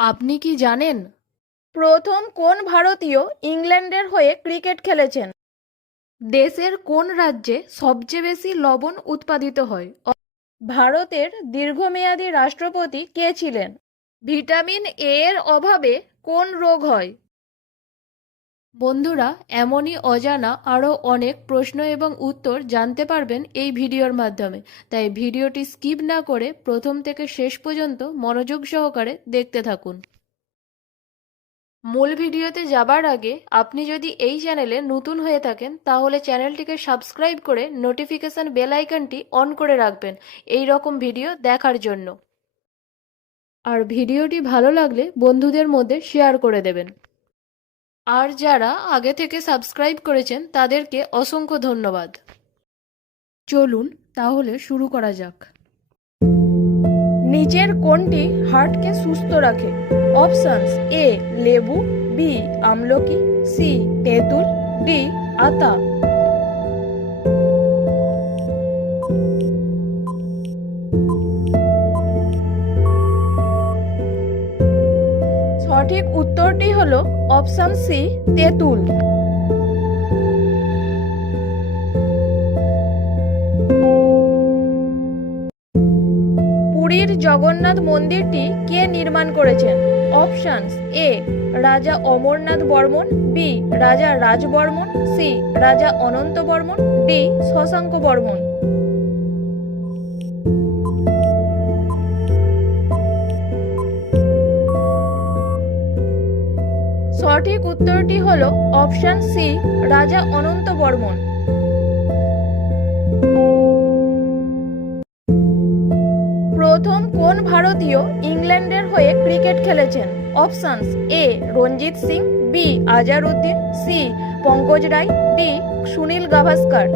আপনি কি জানেন প্রথম কোন ভারতীয় ইংল্যান্ডের হয়ে ক্রিকেট খেলেছেন? দেশের কোন রাজ্যে সবচেয়ে বেশি লবণ উৎপাদিত হয়? ভারতের দীর্ঘমেয়াদী রাষ্ট্রপতি কে ছিলেন? ভিটামিন এ এর অভাবে কোন রোগ হয়? বন্ধুরা, এমনই অজানা আরও অনেক প্রশ্ন এবং উত্তর জানতে পারবেন এই ভিডিওর মাধ্যমে। তাই ভিডিওটি স্কিপ না করে প্রথম থেকে শেষ পর্যন্ত মনোযোগ সহকারে দেখতে থাকুন। মূল ভিডিওতে যাবার আগে আপনি যদি এই চ্যানেলে নতুন হয়ে থাকেন তাহলে চ্যানেলটিকে সাবস্ক্রাইব করে নোটিফিকেশন বেল আইকনটি অন করে রাখবেন এই রকম ভিডিও দেখার জন্য। আর ভিডিওটি ভালো লাগলে বন্ধুদের মধ্যে শেয়ার করে দেবেন। আর যারা আগে থেকে সাবস্ক্রাইব করেছেন তাদেরকে অসংখ্য ধন্যবাদ। চলুন তাহলে শুরু করা যাক। নিচের কোনটি হার্টকে সুস্থ রাখে? অপশনস: এ লেবু, বি আমলকি, সি তেঁতুল, ডি আতা। সঠিক উত্তরটি হলো অপশন সি তেঁতুল। পুরীর জগন্নাথ মন্দিরটি কে নির্মাণ করেছেন? অপশনস: এ রাজা অমরনাথ বর্মন, বি রাজা রাজবর্মন, সি রাজা অনন্ত বর্মন, ডি শশাঙ্ক বর্মন। সঠিক উত্তরটি হলো অপশন সি রাজা অনন্ত বর্মন। প্রথম কোন ভারতীয় ইংল্যান্ডের হয়ে ক্রিকেট খেলেছেন? অপশনস: এ Ranjit Singh, B Azharuddin, C Pankaj Roy, D Sunil Gavaskar.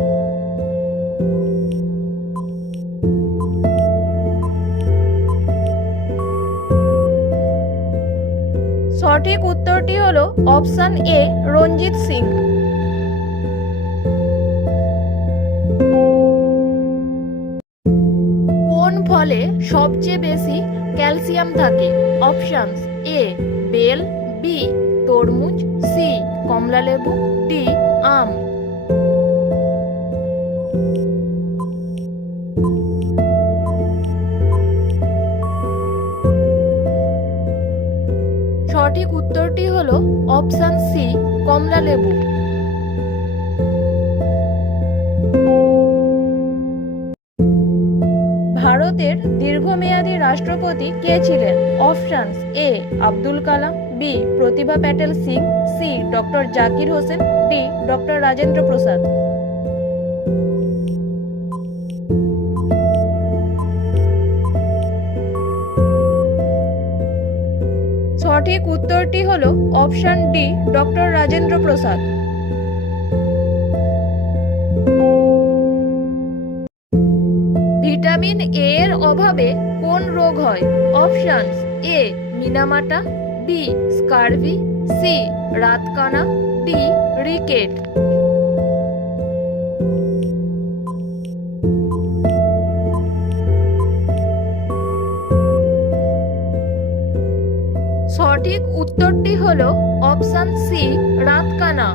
সঠিক উত্তরটি হলো অপশন এ রঞ্জিত সিং। কোন ফলে সবচেয়ে বেশি ক্যালসিয়াম থাকে? অপশনস: এ বেল, বি তরমুজ, সি কমলালেবু, ডি আম। সঠিক উত্তরটি হলো অপশন সি কমলালেবু। ভারতের দীর্ঘমেয়াদী রাষ্ট্রপতি কে ছিলেন? Options: A Abdul Kalam, B Pratibha Patel Singh, C doctor Zakir Hussain, D doctor Rajendra Prasad. সঠিক উত্তরটি হলো option D doctor Rajendra Prasad. Vitamin A এর অভাবে কোন রোগ হয়? Options: A Minamata, B scurvy, C রাতকানা, ডি রিকেট। সঠিক উত্তরটি হলো অপশন সি রাতকানা।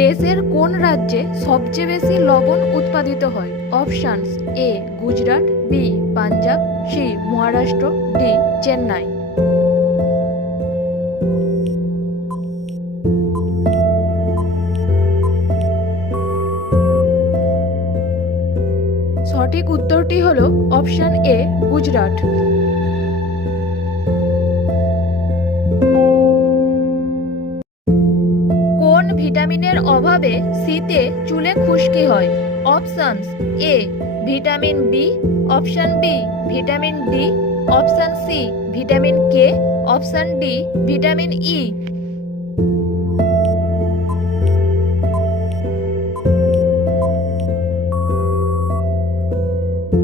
দেশের কোন রাজ্যে সবচেয়ে বেশি লবণ উৎপাদিত হয়? Options: A Gujarat, B Punjab, C Maharashtra, D Chennai. সঠিক উত্তরটি হলো অপশন এ গুজরাট। কোন ভিটামিনের অভাবে শীতে চুলে খুশকি হয়? Options: A vitamin B, option B vitamin D, option C vitamin K, option D vitamin E.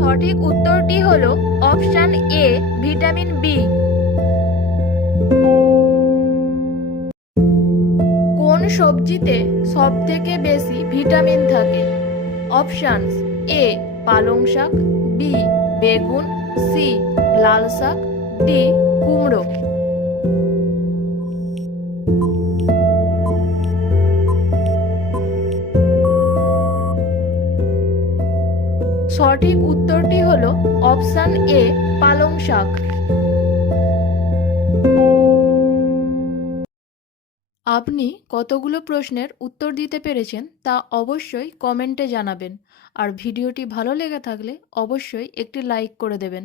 সঠিক উত্তরটি হলো অপশন এ ভিটামিন বি। কোন সবজিতে সবথেকে বেশি ভিটামিন থাকে? অপশনস: এ পালং শাক, বি বেগুন, সি লাল শাক, ডি কুমড়ো। সঠিক উত্তরটি হলো অপশন এ পালং শাক। আপনি কতগুলো প্রশ্নের উত্তর দিতে পেরেছেন তা অবশ্যই কমেন্টে জানাবেন। আর ভিডিওটি ভালো লেগে থাকলে অবশ্যই একটি লাইক করে দেবেন।